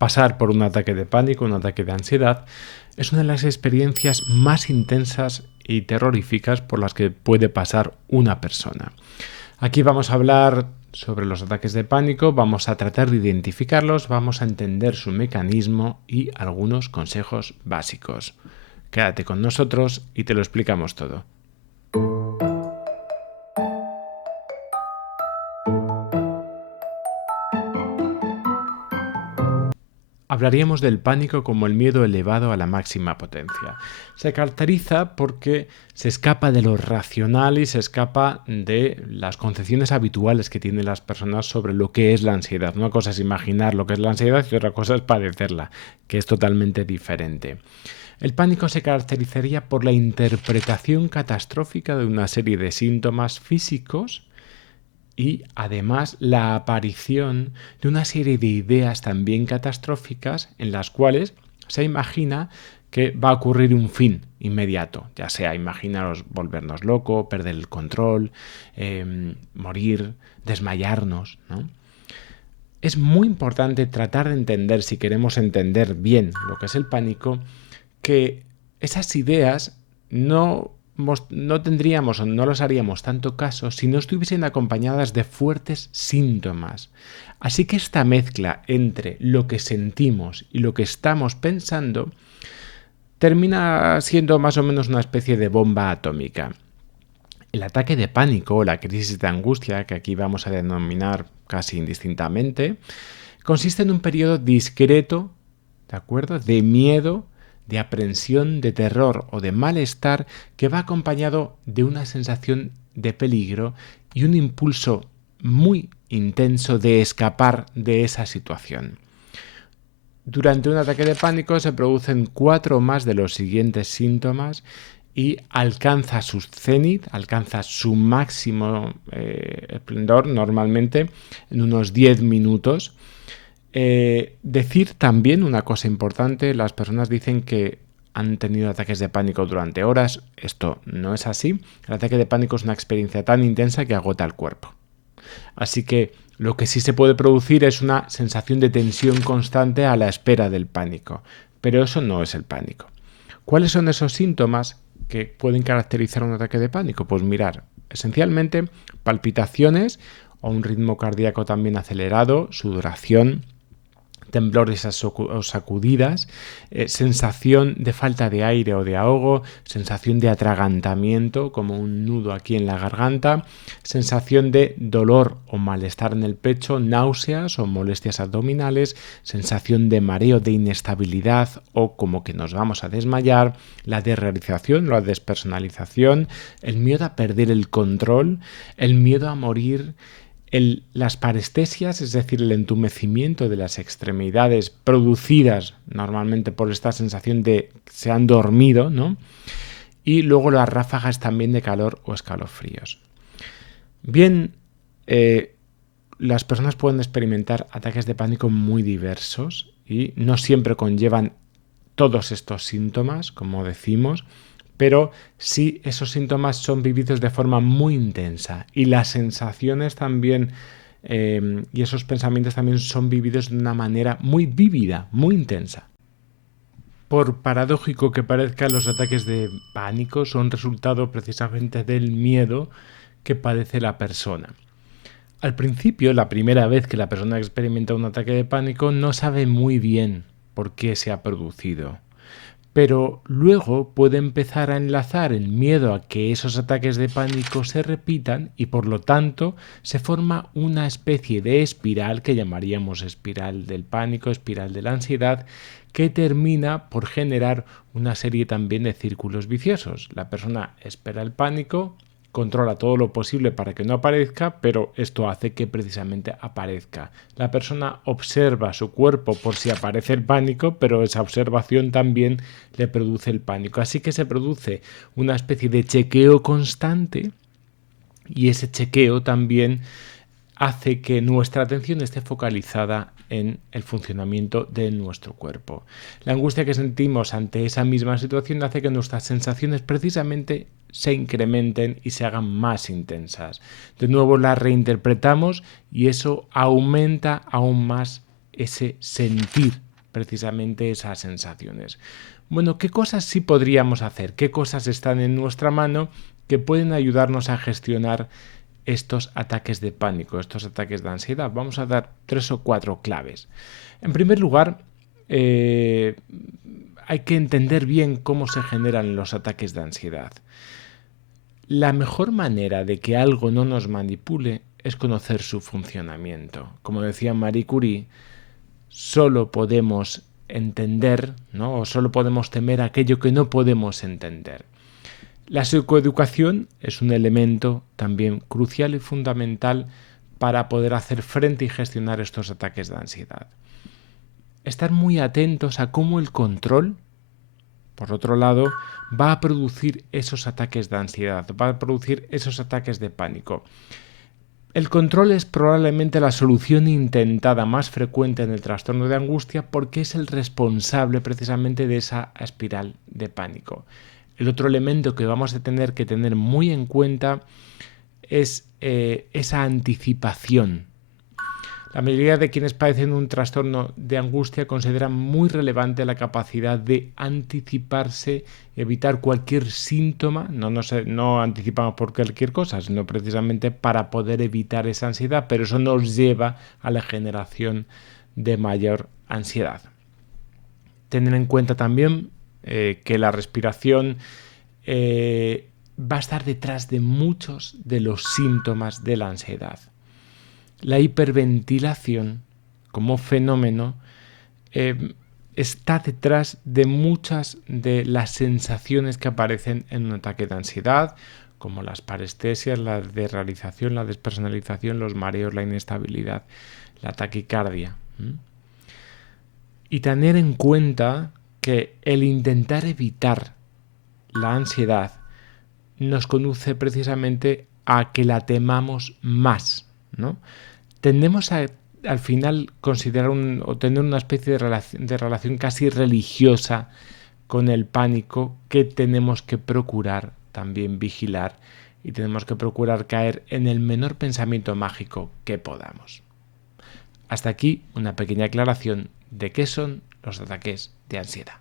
Pasar por un ataque de pánico, un ataque de ansiedad, es una de las experiencias más intensas y terroríficas por las que puede pasar una persona. Aquí vamos a hablar sobre los ataques de pánico, vamos a tratar de identificarlos, vamos a entender su mecanismo y algunos consejos básicos. Quédate con nosotros y te lo explicamos todo. Hablaríamos del pánico como el miedo elevado a la máxima potencia. Se caracteriza porque se escapa de lo racional y se escapa de las concepciones habituales que tienen las personas sobre lo que es la ansiedad. Una cosa es imaginar lo que es la ansiedad y otra cosa es padecerla, que es totalmente diferente. El pánico se caracterizaría por la interpretación catastrófica de una serie de síntomas físicos y además la aparición de una serie de ideas también catastróficas en las cuales se imagina que va a ocurrir un fin inmediato, ya sea imaginaros volvernos locos, perder el control, morir, desmayarnos, ¿no? Es muy importante tratar de entender, si queremos entender bien lo que es el pánico, que esas ideas no tendríamos o no los haríamos tanto caso si no estuviesen acompañadas de fuertes síntomas. Así que esta mezcla entre lo que sentimos y lo que estamos pensando termina siendo más o menos una especie de bomba atómica. El ataque de pánico o la crisis de angustia, que aquí vamos a denominar casi indistintamente, consiste en un periodo discreto, ¿de acuerdo?, de miedo, de aprensión, de terror o de malestar que va acompañado de una sensación de peligro y un impulso muy intenso de escapar de esa situación. Durante un ataque de pánico se producen 4 más de los siguientes síntomas y alcanza su cenit, alcanza su máximo esplendor normalmente en unos 10 minutos. Decir también una cosa importante, las personas dicen que han tenido ataques de pánico durante horas. Esto no es así. El ataque de pánico es una experiencia tan intensa que agota el cuerpo. Así que lo que sí se puede producir es una sensación de tensión constante a la espera del pánico. Pero eso no es el pánico. ¿Cuáles son esos síntomas que pueden caracterizar un ataque de pánico? Pues mirar, esencialmente palpitaciones o un ritmo cardíaco también acelerado, sudoración, temblores o sacudidas, sensación de falta de aire o de ahogo, sensación de atragantamiento como un nudo aquí en la garganta, sensación de dolor o malestar en el pecho, náuseas o molestias abdominales, sensación de mareo, de inestabilidad o como que nos vamos a desmayar, la desrealización, la despersonalización, el miedo a perder el control, el miedo a morir, las parestesias, es decir, el entumecimiento de las extremidades producidas normalmente por esta sensación de que se han dormido, ¿no? Y luego las ráfagas también de calor o escalofríos. Bien, las personas pueden experimentar ataques de pánico muy diversos y no siempre conllevan todos estos síntomas, como decimos, pero sí esos síntomas son vividos de forma muy intensa y las sensaciones también y esos pensamientos también son vividos de una manera muy vívida, muy intensa. Por paradójico que parezca, los ataques de pánico son resultado precisamente del miedo que padece la persona. Al principio, la primera vez que la persona experimenta un ataque de pánico, no sabe muy bien por qué se ha producido. Pero luego puede empezar a enlazar el miedo a que esos ataques de pánico se repitan y por lo tanto se forma una especie de espiral que llamaríamos espiral del pánico, espiral de la ansiedad, que termina por generar una serie también de círculos viciosos. La persona espera el pánico, controla todo lo posible para que no aparezca, pero esto hace que precisamente aparezca. La persona observa su cuerpo por si aparece el pánico, pero esa observación también le produce el pánico. Así que se produce una especie de chequeo constante y ese chequeo también hace que nuestra atención esté focalizada en el funcionamiento de nuestro cuerpo. La angustia que sentimos ante esa misma situación hace que nuestras sensaciones precisamente se incrementen y se hagan más intensas. De nuevo las reinterpretamos y eso aumenta aún más ese sentir precisamente esas sensaciones. Bueno, ¿qué cosas sí podríamos hacer? ¿Qué cosas están en nuestra mano que pueden ayudarnos a gestionar estos ataques de pánico, estos ataques de ansiedad? Vamos a dar 3 o 4 claves. En primer lugar, hay que entender bien cómo se generan los ataques de ansiedad. La mejor manera de que algo no nos manipule es conocer su funcionamiento. Como decía Marie Curie, solo podemos entender, ¿no? O solo podemos temer aquello que no podemos entender. La psicoeducación es un elemento también crucial y fundamental para poder hacer frente y gestionar estos ataques de ansiedad. Estar muy atentos a cómo el control, por otro lado, va a producir esos ataques de ansiedad, va a producir esos ataques de pánico. El control es probablemente la solución intentada más frecuente en el trastorno de angustia porque es el responsable precisamente de esa espiral de pánico. El otro elemento que vamos a tener que tener muy en cuenta es esa anticipación. La mayoría de quienes padecen un trastorno de angustia consideran muy relevante la capacidad de anticiparse y evitar cualquier síntoma. No anticipamos por cualquier cosa, sino precisamente para poder evitar esa ansiedad, pero eso nos lleva a la generación de mayor ansiedad. Tener en cuenta también que la respiración va a estar detrás de muchos de los síntomas de la ansiedad. La hiperventilación como fenómeno está detrás de muchas de las sensaciones que aparecen en un ataque de ansiedad, como las parestesias, la desrealización, la despersonalización, los mareos, la inestabilidad, la taquicardia. Y tener en cuenta que el intentar evitar la ansiedad nos conduce precisamente a que la temamos más, ¿no? Tendemos a, al final, considerar o tener una especie de relación casi religiosa con el pánico que tenemos que procurar también vigilar y tenemos que procurar caer en el menor pensamiento mágico que podamos. Hasta aquí una pequeña aclaración de qué son los ataques de ansiedad.